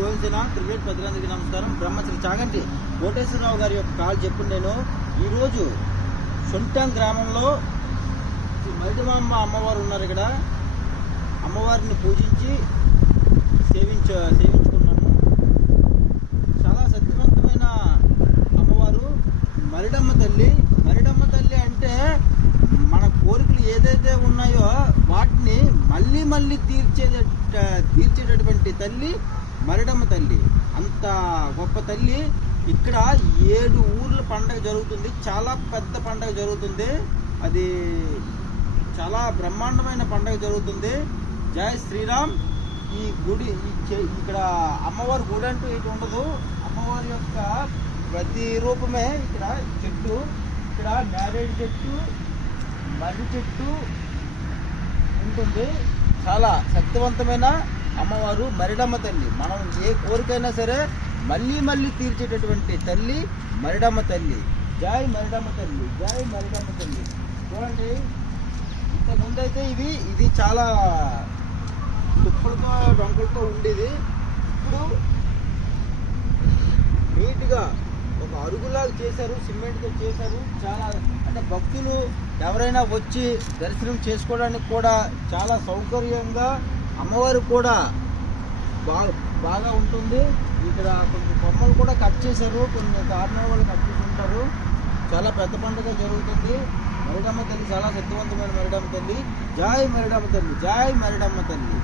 గోవిందన cricket ప్రతినిధికి నమస్కారం. బ్రహ్మశ్రీ చాగంటి కోటేశ్వరరావు గారి యొక్క కాల్ చెప్పు నేను ఈరోజు సొంటం గ్రామంలో శ్రీ అమ్మవారు ఉన్నారు ఇక్కడ. అమ్మవారిని పూజించి సేవించ సేవించుకున్నాము. చాలా శక్తివంతమైన అమ్మవారు. మరిడమ్మ తల్లి. మరిడమ్మ తల్లి అంటే మన కోరికలు ఏదైతే ఉన్నాయో వాటిని మళ్ళీ మళ్ళీ తీర్చే తీర్చేటటువంటి తల్లి మరిడమ్మ తల్లి. అంత గొప్ప తల్లి. ఇక్కడ ఏడు ఊర్ల పండగ జరుగుతుంది. చాలా పెద్ద పండగ జరుగుతుంది. అది చాలా బ్రహ్మాండమైన పండగ జరుగుతుంది. జై శ్రీరామ్. ఈ గుడి ఈ చె- ఇక్కడ అమ్మవారి గుడి అంటూ ఇటు ఉండదు. అమ్మవారి యొక్క ప్రతి రూపమే ఇక్కడ చెట్టు. ఇక్కడ మ్యారేజ్ చెట్టు మర్రి చెట్టు ఉంటుంది. చాలా శక్తివంతమైన అమ్మవారు మరిడమ్మ తల్లి. మనం ఏ కోరికైనా సరే మళ్ళీ మళ్ళీ తీర్చేటటువంటి తల్లి మరిడమ్మ తల్లి. జాయ్ మరిడమ్మ తల్లి జాయ్ మరిడమ్మ తల్లి. చూడండి ఇంతకుముందు అయితే ఇవి ఇది చాలా తుప్పలతో డొంకలతో ఉండేది. ఇప్పుడు నీట్గా ఒక అరుగులాగా చేశారు సిమెంట్తో చేశారు. చాలా అంటే భక్తులు ఎవరైనా వచ్చి దర్శనం చేసుకోవడానికి కూడా చాలా సౌకర్యంగా అమ్మవారు కూడా బాగా బాగా ఉంటుంది. ఇక్కడ కొన్ని బొమ్మలు కూడా కట్ చేశారు. కొన్ని కారణాల వల్ల కట్ చేసి ఉంటారు. చాలా పెద్ద పండుగ జరుగుతుంది. మరిడమ్మ తల్లి చాలా శక్తివంతమైన మరిడమ్మ తల్లి. జాయ్ మరిడమ్మ తల్లి జాయ్ మరిడమ్మ తల్లి.